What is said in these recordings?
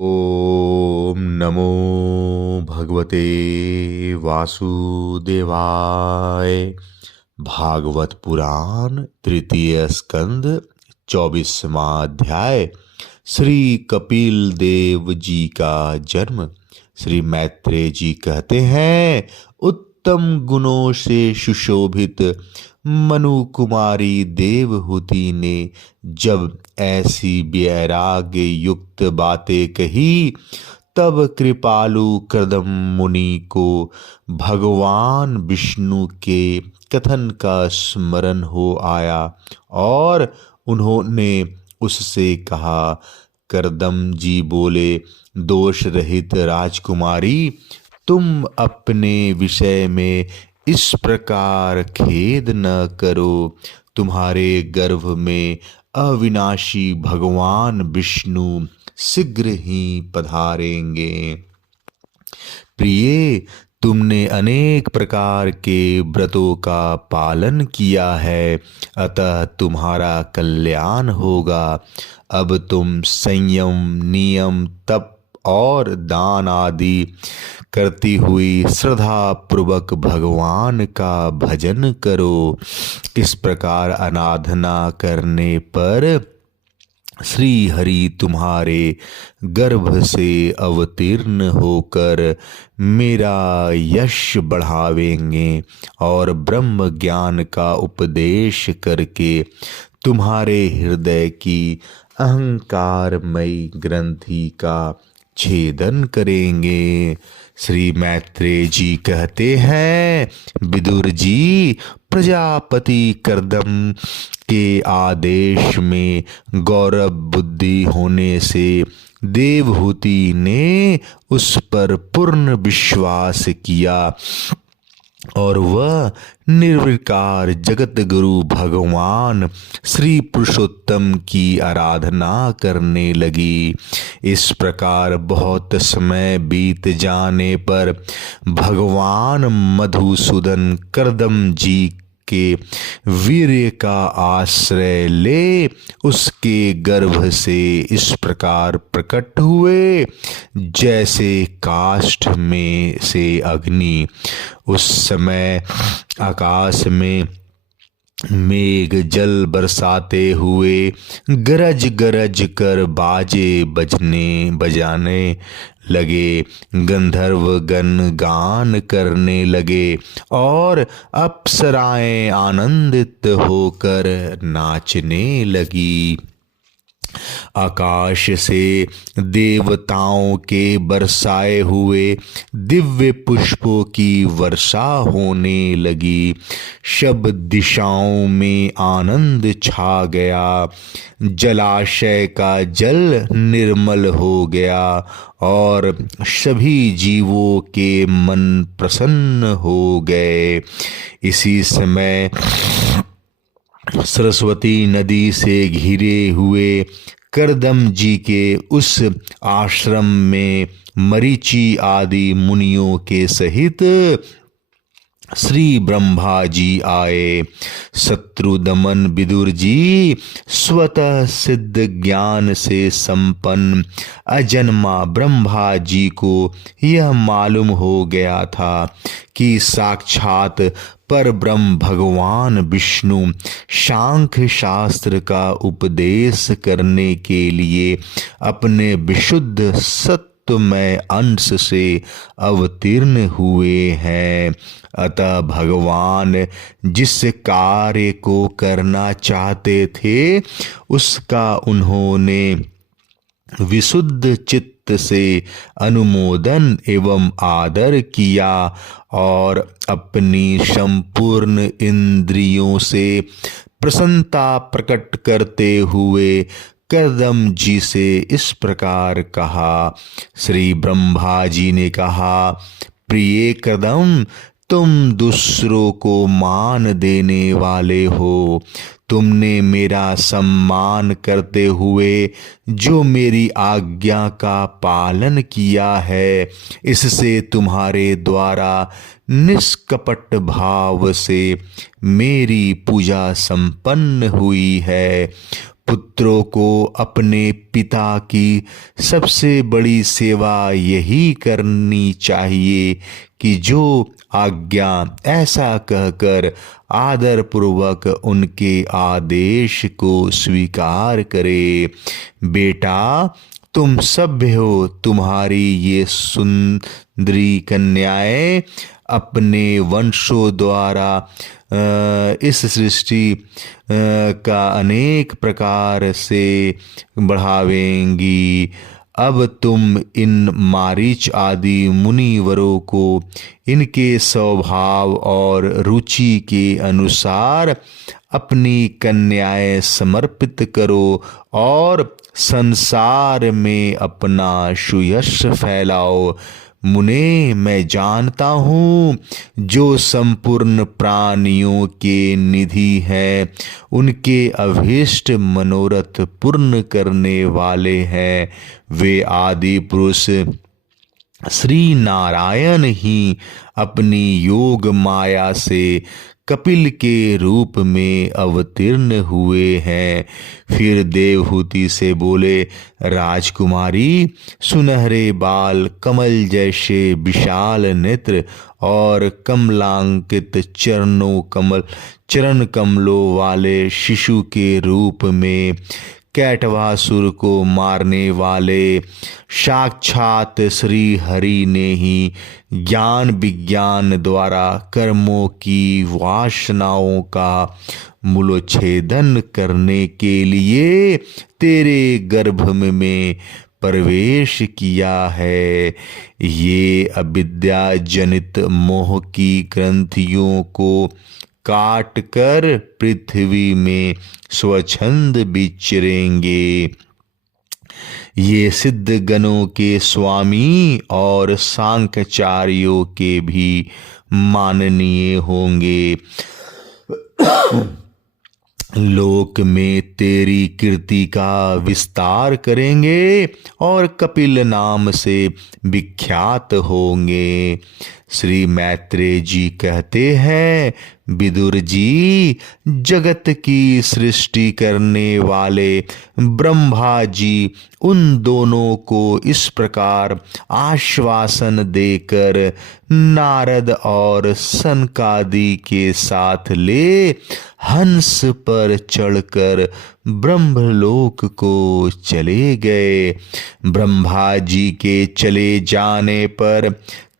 ओम नमो भगवते वासुदेवाय। भागवत पुराण तृतीय स्कंद 24वां अध्याय। श्री कपिल देव जी का जन्म। श्री मैत्रेय जी कहते हैं, उत्तम गुणों से सुशोभित मनु कुमारी देवहूति ने जब ऐसी वैराग्य युक्त बातें कही, तब कृपालु कर्दम मुनि को भगवान विष्णु के कथन का स्मरण हो आया और उन्होंने उससे कहा। कर्दम जी बोले, दोष रहित राजकुमारी, तुम अपने विषय में इस प्रकार खेद न करो। तुम्हारे गर्भ में अविनाशी भगवान विष्णु शीघ्र ही पधारेंगे। प्रिय, तुमने अनेक प्रकार के व्रतों का पालन किया है, अतः तुम्हारा कल्याण होगा। अब तुम संयम, नियम, तप और दान आदि करती हुई श्रद्धा पूर्वक भगवान का भजन करो। इस प्रकार आराधना करने पर श्री हरि तुम्हारे गर्भ से अवतीर्ण होकर मेरा यश बढ़ावेंगे और ब्रह्म ज्ञान का उपदेश करके तुम्हारे हृदय की अहंकारमयी ग्रंथि का छेदन करेंगे। श्री मैत्रेय जी कहते हैं, विदुर जी, प्रजापति कर्दम के आदेश में गौरव बुद्धि होने से देवहूति ने उस पर पूर्ण विश्वास किया और वह निर्विकार जगत गुरु भगवान श्री पुरुषोत्तम की आराधना करने लगी। इस प्रकार बहुत समय बीत जाने पर भगवान मधुसूदन कर्दम जी के वीर्य का आश्रय ले उसके गर्भ से इस प्रकार प्रकट हुए, जैसे काष्ठ में से अग्नि। उस समय आकाश में मेघ जल बरसाते हुए गरज गरज कर बाजे बजाने लगे, गंधर्व गण गान करने लगे और अप्सराएं आनंदित होकर नाचने लगी। आकाश से देवताओं के बरसाए हुए दिव्य पुष्पों की वर्षा होने लगी। सब दिशाओं में आनंद छा गया। जलाशय का जल निर्मल हो गया और सभी जीवों के मन प्रसन्न हो गए। इसी समय सरस्वती नदी से घिरे हुए कर्दम जी के उस आश्रम में मरीचि आदि मुनियों के सहित श्री ब्रह्मा जी आए। शत्रुदमन विदुर जी स्वतः सिद्ध ज्ञान से संपन्न अजन्मा ब्रह्मा जी को यह मालूम हो गया था कि साक्षात पर ब्रह्म भगवान विष्णु सांख्य शास्त्र का उपदेश करने के लिए अपने विशुद्ध सत्वमय अंश से अवतीर्ण हुए हैं। अतः भगवान जिस कार्य को करना चाहते थे उसका उन्होंने विशुद्ध चित्त से अनुमोदन एवं आदर किया और अपनी संपूर्ण इंद्रियों से प्रसन्नता प्रकट करते हुए कर्दम जी से इस प्रकार कहा। श्री ब्रह्मा जी ने कहा, प्रिय कर्दम, तुम दूसरों को मान देने वाले हो। तुमने मेरा सम्मान करते हुए जो मेरी आज्ञा का पालन किया है, इससे तुम्हारे द्वारा निष्कपट भाव से मेरी पूजा संपन्न हुई है। पुत्रों को अपने पिता की सबसे बड़ी सेवा यही करनी चाहिए कि जो आज्ञा ऐसा कहकर आदर पूर्वक उनके आदेश को स्वीकार करे। बेटा, तुम सभ्य हो, तुम्हारी ये सुंदरी कन्याएं अपने वंशों द्वारा इस सृष्टि का अनेक प्रकार से बढ़ावेंगी। अब तुम इन मारीच आदि मुनिवरों को इनके स्वभाव और रुचि के अनुसार अपनी कन्याएं समर्पित करो और संसार में अपना सुयश फैलाओ। मुने, मैं जानता हूँ जो संपूर्ण प्राणियों के निधि हैं, उनके अभीष्ट मनोरथ पूर्ण करने वाले हैं। वे आदि पुरुष श्री नारायण ही अपनी योग माया से कपिल के रूप में अवतीर्ण हुए हैं। फिर देवहूति से बोले, राजकुमारी, सुनहरे बाल, कमल जैसे विशाल नेत्र और कमलांकित चरण कमलों वाले शिशु के रूप में कैटवासुर को मारने वाले साक्षात श्री हरि ने ही ज्ञान विज्ञान द्वारा कर्मों की वासनाओं का मूलोच्छेदन करने के लिए तेरे गर्भ में प्रवेश किया है। ये अविद्या जनित मोह की ग्रंथियों को काट कर पृथ्वी में स्वच्छंद विचरेंगे। ये सिद्ध गणों के स्वामी और सांख्याचार्यों के भी माननीय होंगे। लोक में तेरी कीर्ति का विस्तार करेंगे और कपिल नाम से विख्यात होंगे। श्री मैत्रेय जी कहते हैं, विदुर जी, जगत की सृष्टि करने वाले ब्रह्मा जी उन दोनों को इस प्रकार आश्वासन देकर नारद और सनकादि के साथ ले हंस पर चढ़कर ब्रह्मलोक को चले गए। ब्रह्मा जी के चले जाने पर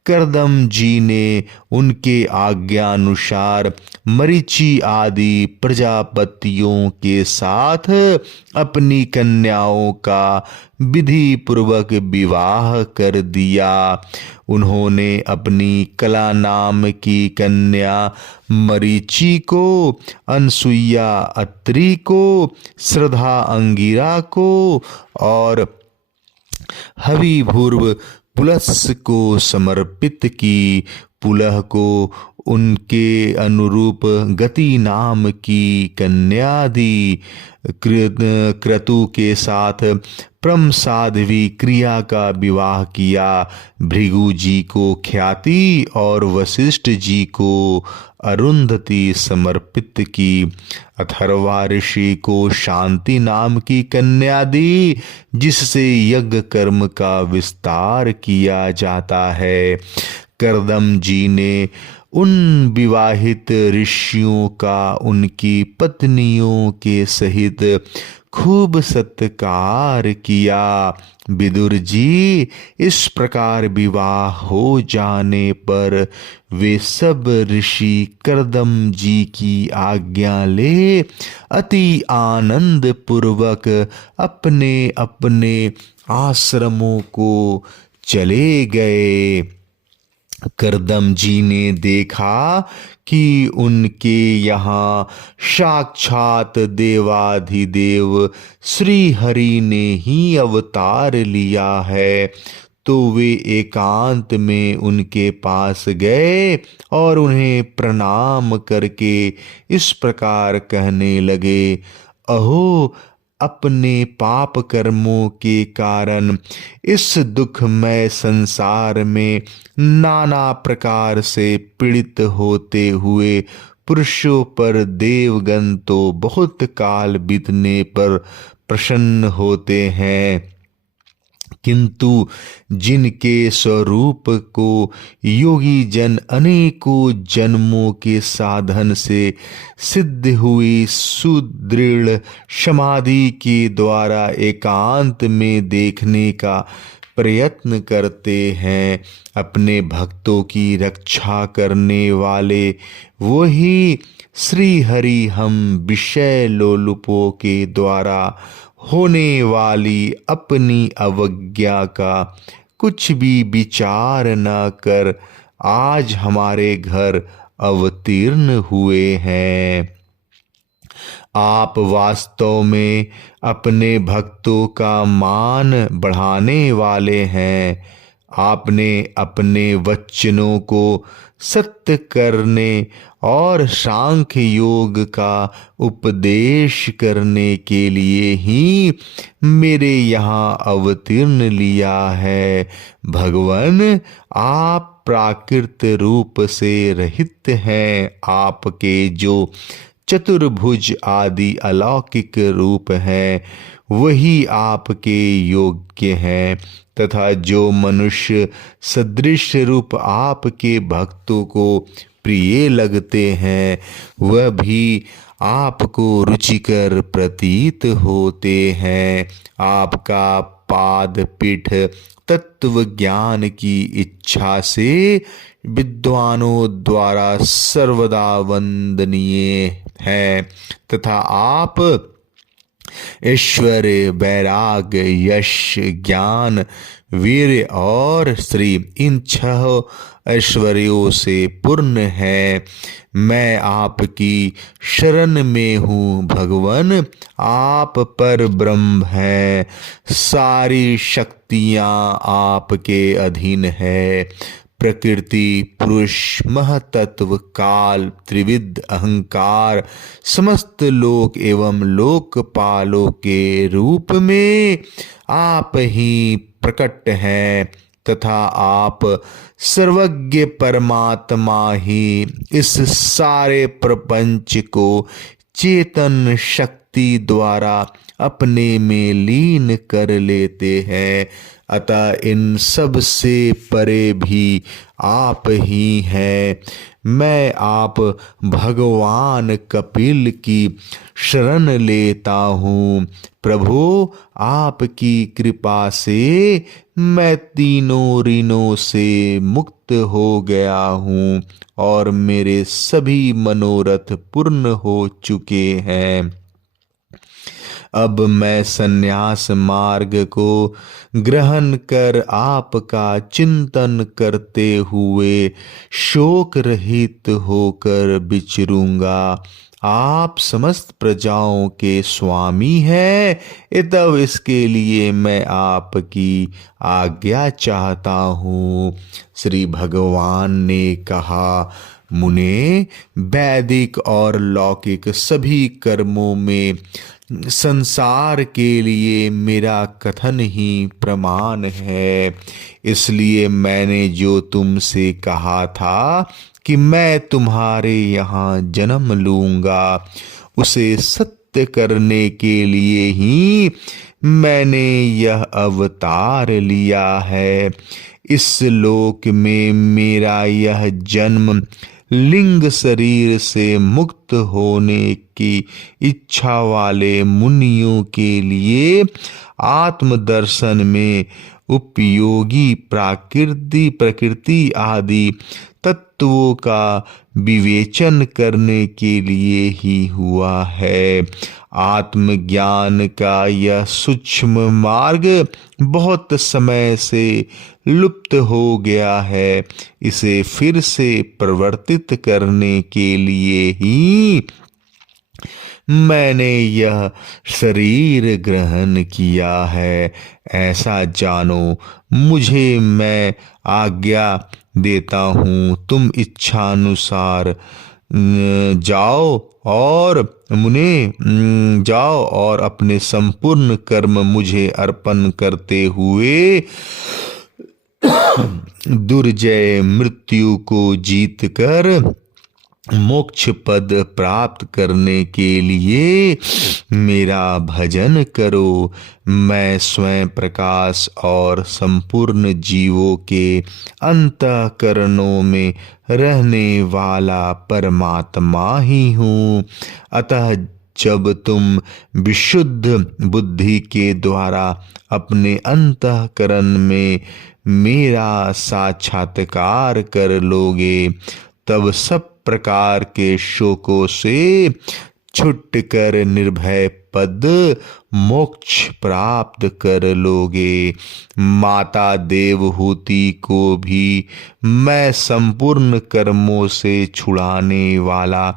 कर्दम जी ने उनके आज्ञानुसार मरीचि आदि प्रजापतियों के साथ अपनी कन्याओं का विधि पूर्वक विवाह कर दिया। उन्होंने अपनी कला नाम की कन्या मरीचि को, अनसुईया अत्रि को, श्रद्धा अंगिरा को और हविभूर्व पुलस को समर्पित की। पुलह को उनके अनुरूप गति नाम की कन्या दी। क्रतु के साथ परम साध्वी क्रिया का विवाह किया। भृगु जी को ख्याति और वशिष्ठ जी को अरुंधति समर्पित की। अथर्वा ऋषि को शांति नाम की कन्या दी, जिससे यज्ञ कर्म का विस्तार किया जाता है। कर्दम जी ने उन विवाहित ऋषियों का उनकी पत्नियों के सहित खूब सत्कार किया। विदुर जी, इस प्रकार विवाह हो जाने पर वे सब ऋषि कर्दम जी की आज्ञा ले अति आनंद पूर्वक अपने अपने आश्रमों को चले गए। कर्दम जी ने देखा कि उनके यहाँ साक्षात देवाधिदेव श्री हरि ने ही अवतार लिया है, तो वे एकांत में उनके पास गए और उन्हें प्रणाम करके इस प्रकार कहने लगे, अहो, अपने पाप कर्मों के कारण इस दुखमय संसार में नाना प्रकार से पीड़ित होते हुए पुरुषों पर देवगण तो बहुत काल बीतने पर प्रसन्न होते हैं, किंतु जिनके स्वरूप को योगी जन अनेकों जन्मों के साधन से सिद्ध हुई सुदृढ़ समाधि के द्वारा एकांत में देखने का प्रयत्न करते हैं, अपने भक्तों की रक्षा करने वाले वही श्री हरि हम विषय लोलुपों के द्वारा होने वाली अपनी अवज्ञा का कुछ भी विचार न कर आज हमारे घर अवतीर्ण हुए हैं। आप वास्तव में अपने भक्तों का मान बढ़ाने वाले हैं। आपने अपने वचनों को सत्य करने और सांख्य योग का उपदेश करने के लिए ही मेरे यहाँ अवतीर्ण लिया है। भगवान, आप प्राकृत रूप से रहित हैं। आपके जो चतुर्भुज आदि अलौकिक रूप हैं वही आपके योग्य हैं, तथा जो मनुष्य सदृश रूप आपके भक्तों को प्रिय लगते हैं वह भी आपको रुचिकर प्रतीत होते हैं। आपका पाद पीठ तत्व ज्ञान की इच्छा से विद्वानों द्वारा सर्वदा वंदनीय है, तथा आप ऐश्वर्य, वैराग्य, यश, ज्ञान, वीर और श्री इन 6 ऐश्वर्यों से पूर्ण है। मैं आपकी शरण में हूँ भगवान। आप पर ब्रह्म हैं। सारी शक्तियाँ आपके अधीन है। प्रकृति, पुरुष, महतत्व, काल, त्रिविध, अहंकार, समस्त लोक एवं लोकपालों के रूप में आप ही प्रकट हैं, तथा आप सर्वज्ञ परमात्मा ही इस सारे प्रपंच को चेतन शक्ति द्वारा अपने में लीन कर लेते हैं। अतः इन सब से परे भी आप ही हैं। मैं आप भगवान कपिल की शरण लेता हूँ। प्रभु, आपकी कृपा से मैं तीनों ऋणों से मुक्त हो गया हूँ और मेरे सभी मनोरथ पूर्ण हो चुके हैं। अब मैं संन्यास मार्ग को ग्रहण कर आपका चिंतन करते हुए शोक रहित होकर विचरूंगा। आप समस्त प्रजाओं के स्वामी हैं, तब इसके लिए मैं आपकी आज्ञा चाहता हूँ। श्री भगवान ने कहा, मुने, वैदिक और लौकिक सभी कर्मों में संसार के लिए मेरा कथन ही प्रमाण है। इसलिए मैंने जो तुमसे कहा था कि मैं तुम्हारे यहाँ जन्म लूँगा, उसे सत्य करने के लिए ही मैंने यह अवतार लिया है। इस लोक में मेरा यह जन्म लिंग शरीर से मुक्त होने की इच्छा वाले मुनियों के लिए आत्मदर्शन में उपयोगी प्रकृति आदि तत्वों का विवेचन करने के लिए ही हुआ है। आत्मज्ञान का यह सूक्ष्म मार्ग बहुत समय से लुप्त हो गया है। इसे फिर से प्रवर्तित करने के लिए ही मैंने यह शरीर ग्रहण किया है। ऐसा जानो, मुझे मैं आज्ञा देता हूँ, तुम इच्छानुसार जाओ और अपने संपूर्ण कर्म मुझे अर्पण करते हुए दुर्जय मृत्यु को जीत कर मोक्ष पद प्राप्त करने के लिए मेरा भजन करो। मैं स्वयं प्रकाश और संपूर्ण जीवों के अंतःकरणों में रहने वाला परमात्मा ही हूँ। अतः जब तुम विशुद्ध बुद्धि के द्वारा अपने अंतःकरण में मेरा साक्षात्कार कर लोगे, तब सब प्रकार के शोकों से छुटकर निर्भय पद मोक्ष प्राप्त कर लोगे। माता देवहूति को भी मैं संपूर्ण कर्मों से छुड़ाने वाला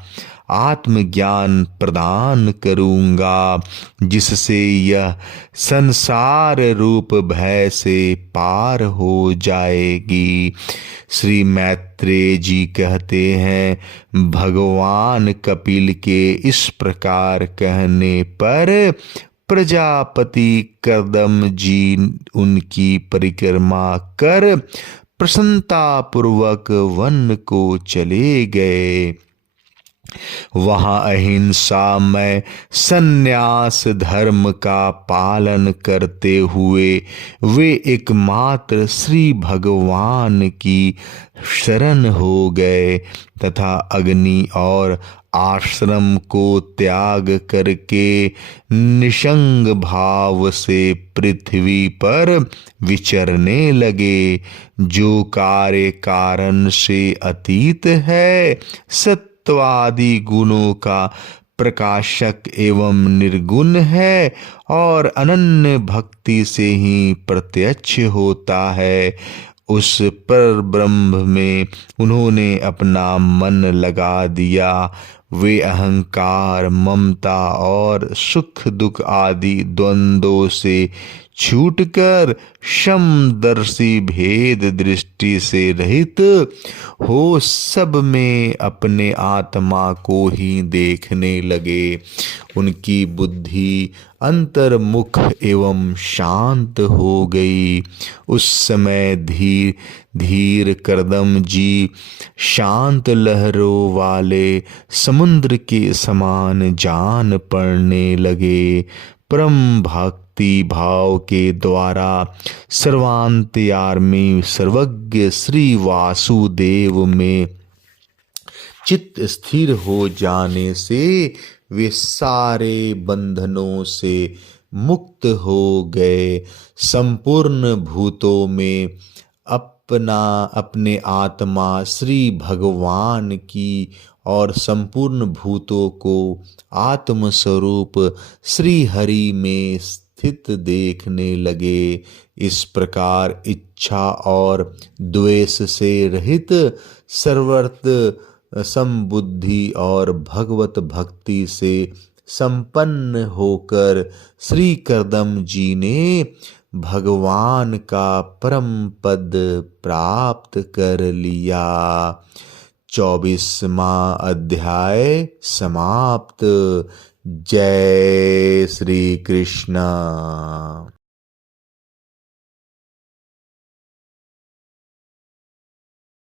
आत्मज्ञान प्रदान करूंगा, जिससे यह संसार रूप भय से पार हो जाएगी। श्री मैत्रेय जी कहते हैं, भगवान कपिल के इस प्रकार कहने पर प्रजापति कर्दम जी उनकी परिक्रमा कर प्रसन्नता पूर्वक वन को चले गए। वहां अहिंसामय संन्यास धर्म का पालन करते हुए वे एकमात्र श्री भगवान की शरण हो गए तथा अग्नि और आश्रम को त्याग करके निसंग भाव से पृथ्वी पर विचरने लगे। जो कार्य कारण से अतीत है, सत्वादि गुणों का प्रकाशक एवं निर्गुण है और अनन्य भक्ति से ही प्रत्यक्ष होता है, उस पर ब्रह्म में उन्होंने अपना मन लगा दिया। वे अहंकार, ममता और सुख दुख आदि द्वंद्वों से छूटकर समदर्शी भेद दृष्टि से रहित हो सब में अपने आत्मा को ही देखने लगे। उनकी बुद्धि अंतर्मुख एवं शांत हो गई। उस समय धीर कर्दम जी शांत लहरों वाले समुद्र के समान जान पड़ने लगे। परम भक्ति भाव के द्वारा सर्वांतर्यामी सर्वज्ञ श्री वासुदेव में चित्त स्थिर हो जाने से वे सारे बंधनों से मुक्त हो गए। संपूर्ण भूतों में अपने आत्मा श्री भगवान की और संपूर्ण भूतों को आत्म स्वरूप श्री हरि में स्थित देखने लगे। इस प्रकार इच्छा और द्वेष से रहित सर्वत्र समबुद्धि और भगवत भक्ति से संपन्न होकर श्री कर्दम जी ने भगवान का परम पद प्राप्त कर लिया। 24वां अध्याय समाप्त। जय श्री कृष्ण।